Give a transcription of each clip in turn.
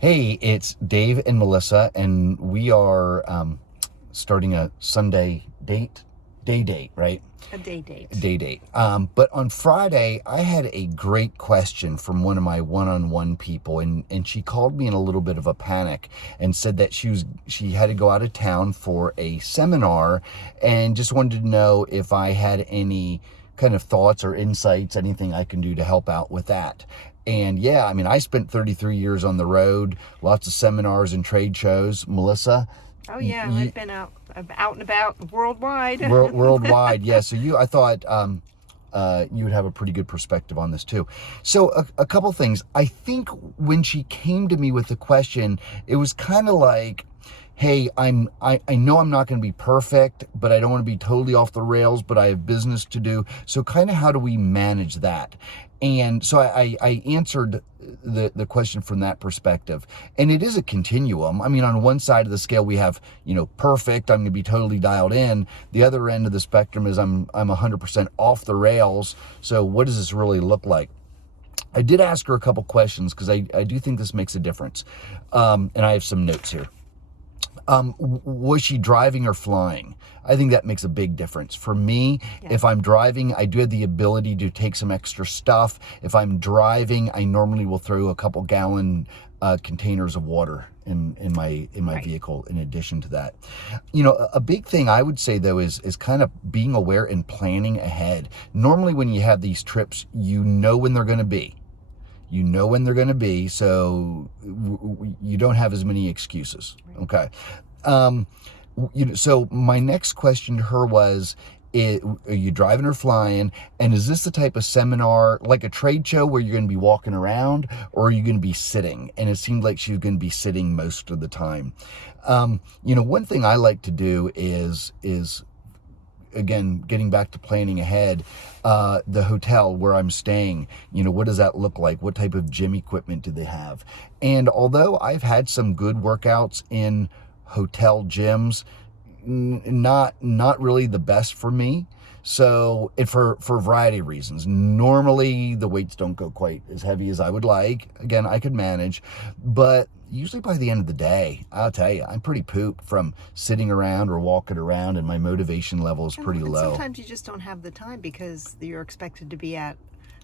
Hey, it's Dave and Melissa, and we are starting a Sunday day date, right? A day date. Day date. But on Friday, I had a great question from one of my one-on-one people, and she called me in a little bit of a panic and said that she had to go out of town for a seminar and just wanted to know if I had any kind of thoughts or insights, anything I can do to help out with that. And yeah, I mean, I spent 33 years on the road, lots of seminars and trade shows. Melissa? Oh yeah, I've been out and about worldwide. Worldwide, yeah. So I thought you would have a pretty good perspective on this too. So a couple things. I think when she came to me with the question, it was kind of like, hey, I know I'm not going to be perfect, but I don't want to be totally off the rails, but I have business to do. So kind of how do we manage that? And so I answered the question from that perspective. And it is a continuum. I mean, on one side of the scale, we have, perfect, I'm going to be totally dialed in. The other end of the spectrum is I'm 100% off the rails. So what does this really look like? I did ask her a couple questions because I do think this makes a difference. And I have some notes here. Was she driving or flying? I think that makes a big difference. For me, If I'm driving, I do have the ability to take some extra stuff. If I'm driving, I normally will throw a couple gallon containers of water in my Right. vehicle in addition to that. A big thing I would say though is kind of being aware and planning ahead. Normally when you have these trips, you know when they're going to be. You know when they're going to be, so you don't have as many excuses. Okay. So my next question to her was, are you driving or flying? And is this the type of seminar, like a trade show where you're going to be walking around, or are you going to be sitting? And it seemed like she was going to be sitting most of the time. One thing I like to do is again, getting back to planning ahead, the hotel where I'm staying, what does that look like? What type of gym equipment do they have? And although I've had some good workouts in hotel gyms, not really the best for me. So for a variety of reasons. Normally the weights don't go quite as heavy as I would like. Again, I could manage, but usually by the end of the day, I'll tell you, I'm pretty pooped from sitting around or walking around, and my motivation level is pretty low. Sometimes you just don't have the time because you're expected to be at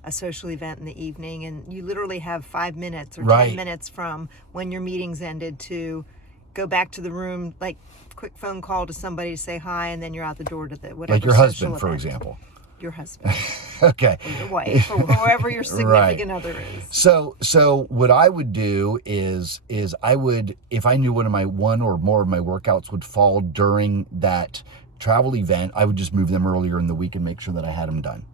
a social event in the evening, and you literally have 5 minutes or 10 minutes from when your meeting's ended to go back to the room, like quick phone call to somebody to say hi, and then you're out the door to the whatever. Like your husband, for example. Your husband. Okay. Or your wife, or whoever your significant other is. So what I would do is I would, if I knew one or more of my workouts would fall during that travel event, I would just move them earlier in the week and make sure that I had them done.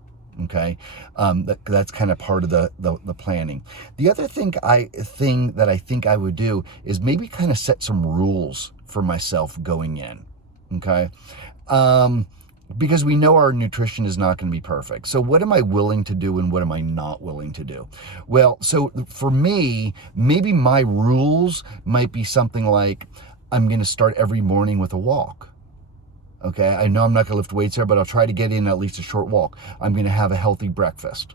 Okay. That's kind of part of the planning. The other thing that I think I would do is maybe kind of set some rules for myself going in. Okay. Because we know our nutrition is not going to be perfect. So what am I willing to do and what am I not willing to do? Well, so for me, maybe my rules might be something like, I'm going to start every morning with a walk. Okay, I know I'm not going to lift weights here, but I'll try to get in at least a short walk. I'm going to have a healthy breakfast.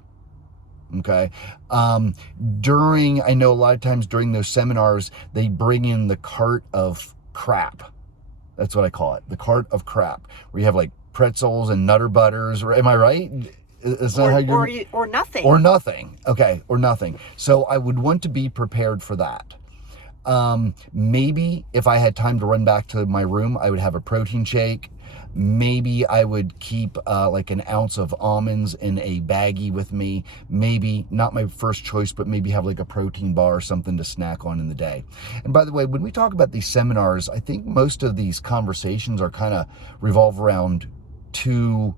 Okay. I know a lot of times during those seminars, they bring in the cart of crap. That's what I call it. The cart of crap, where you have like pretzels and Nutter Butters. Am I right? Is that how you're... Or nothing. Or nothing. Okay, or nothing. So I would want to be prepared for that. Maybe if I had time to run back to my room, I would have a protein shake. Maybe I would keep like an ounce of almonds in a baggie with me. Maybe not my first choice, but maybe have like a protein bar or something to snack on in the day. And by the way, when we talk about these seminars, I think most of these conversations are kind of revolve around two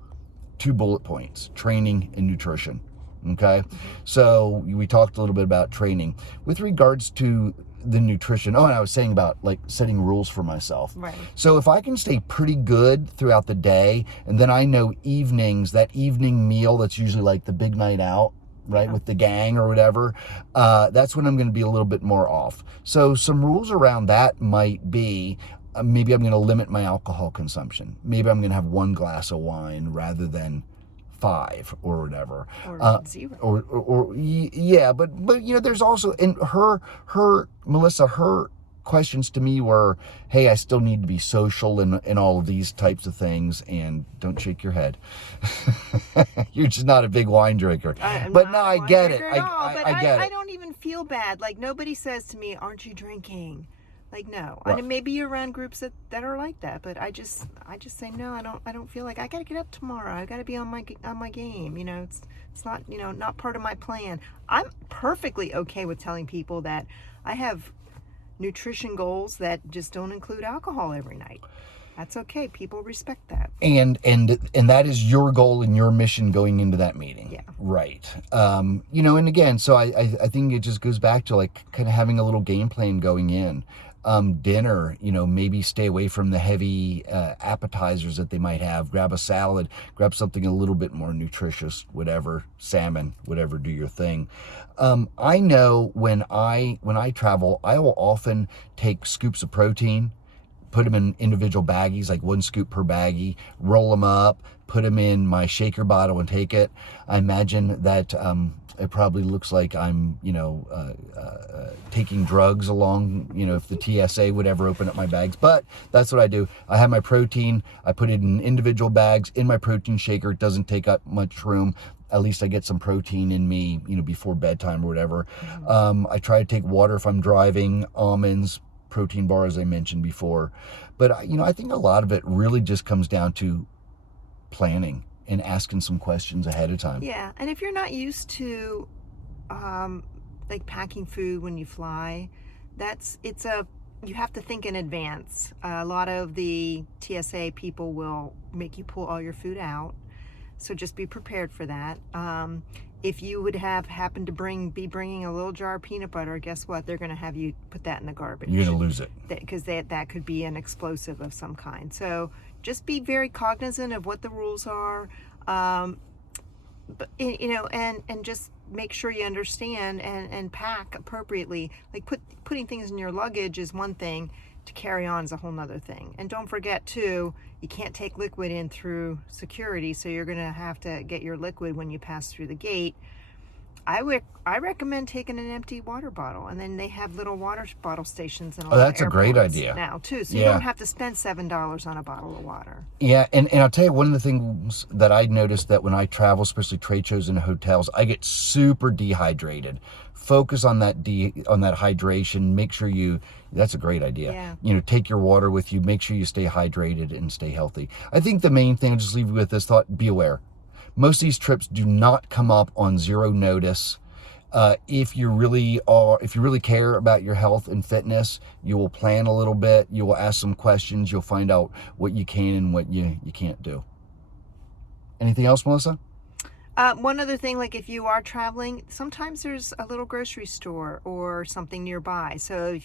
bullet points: training and nutrition. Okay. So we talked a little bit about training with regards to the nutrition. Oh, and I was saying about like setting rules for myself. Right. So if I can stay pretty good throughout the day, and then I know evenings, that evening meal that's usually like the big night out, right, with the gang or whatever, that's when I'm going to be a little bit more off. So some rules around that might be, maybe I'm going to limit my alcohol consumption. Maybe I'm going to have one glass of wine rather than 5 or whatever. Or 0. Yeah, but there's also, and Melissa, her questions to me were, hey, I still need to be social and all of these types of things. And don't shake your head. You're just not a big wine drinker. But no, I get it. I get it. I don't even feel bad. Like, nobody says to me, aren't you drinking? Like, no. Right. And maybe you're around groups that are like that, but I just say no. I don't feel like I gotta get up tomorrow. I gotta be on my game. It's not not part of my plan. I'm perfectly okay with telling people that I have nutrition goals that just don't include alcohol every night. That's okay. People respect that. And that is your goal and your mission going into that meeting. Yeah. Right. And again, so I think it just goes back to like kind of having a little game plan going in. Dinner, maybe stay away from the heavy appetizers that they might have. Grab a salad, grab something a little bit more nutritious, whatever, salmon, whatever, do your thing. I know when I travel, I will often take scoops of protein, put them in individual baggies, like 1 scoop per baggie, roll them up, put them in my shaker bottle and take it. I imagine that it probably looks like I'm, taking drugs along, if the TSA would ever open up my bags. But that's what I do. I have my protein. I put it in individual bags in my protein shaker. It doesn't take up much room. At least I get some protein in me, before bedtime or whatever. I try to take water if I'm driving, almonds, protein bar, as I mentioned before. But, I think a lot of it really just comes down to planning and asking some questions ahead of time. Yeah, and if you're not used to like packing food when you fly, you have to think in advance. A lot of the TSA people will make you pull all your food out, so just be prepared for that. If you would have happened to be bringing a little jar of peanut butter, guess what? They're going to have you put that in the garbage. You're going to lose it. Because that could be an explosive of some kind. So just be very cognizant of what the rules are, but and just make sure you understand and pack appropriately. Like putting things in your luggage is one thing, to carry on is a whole nother thing. And don't forget too, you can't take liquid in through security, so you're gonna have to get your liquid when you pass through the gate. I recommend taking an empty water bottle, and then they have little water bottle stations in a lot of that's a great idea now too, so you don't have to spend $7 on a bottle of water. Yeah, and I'll tell you, one of the things that I noticed that when I travel, especially trade shows and hotels, I get super dehydrated. Focus on that hydration. Make sure that's a great idea. Yeah. Take your water with you. Make sure you stay hydrated and stay healthy. I think the main thing, I'll just leave you with this thought: be aware. Most of these trips do not come up on zero notice. If you really care about your health and fitness, you will plan a little bit. You will ask some questions. You'll find out what you can and what you can't do. Anything else, Melissa? One other thing, like if you are traveling, sometimes there's a little grocery store or something nearby. So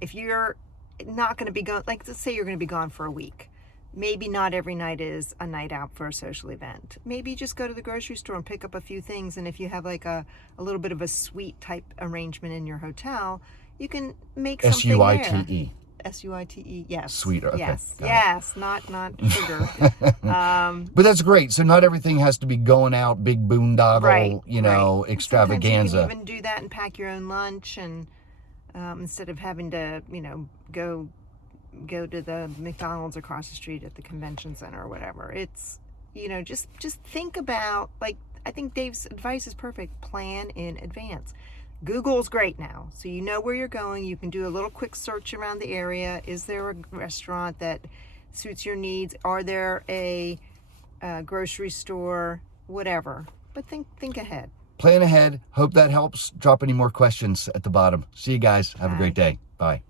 if you're not going to be gone, like let's say you're going to be gone for a week, maybe not every night is a night out for a social event. Maybe just go to the grocery store and pick up a few things. And if you have like a little bit of a suite type arrangement in your hotel, you can make something there. SUITE. SUITE, yes. Sweet. Okay. Yes, not sugar. But that's great. So not everything has to be going out, big boondoggle, right. extravaganza. Sometimes you can even do that and pack your own lunch, and instead of having to, go to the McDonald's across the street at the convention center or whatever. It's, just think about, like, I think Dave's advice is perfect. Plan in advance. Google's great now, so you know where you're going. You can do a little quick search around the area. Is there a restaurant that suits your needs? Are there a grocery store? Whatever. But think ahead. Plan ahead. Hope that helps. Drop any more questions at the bottom. See you guys. Have a great day. Bye.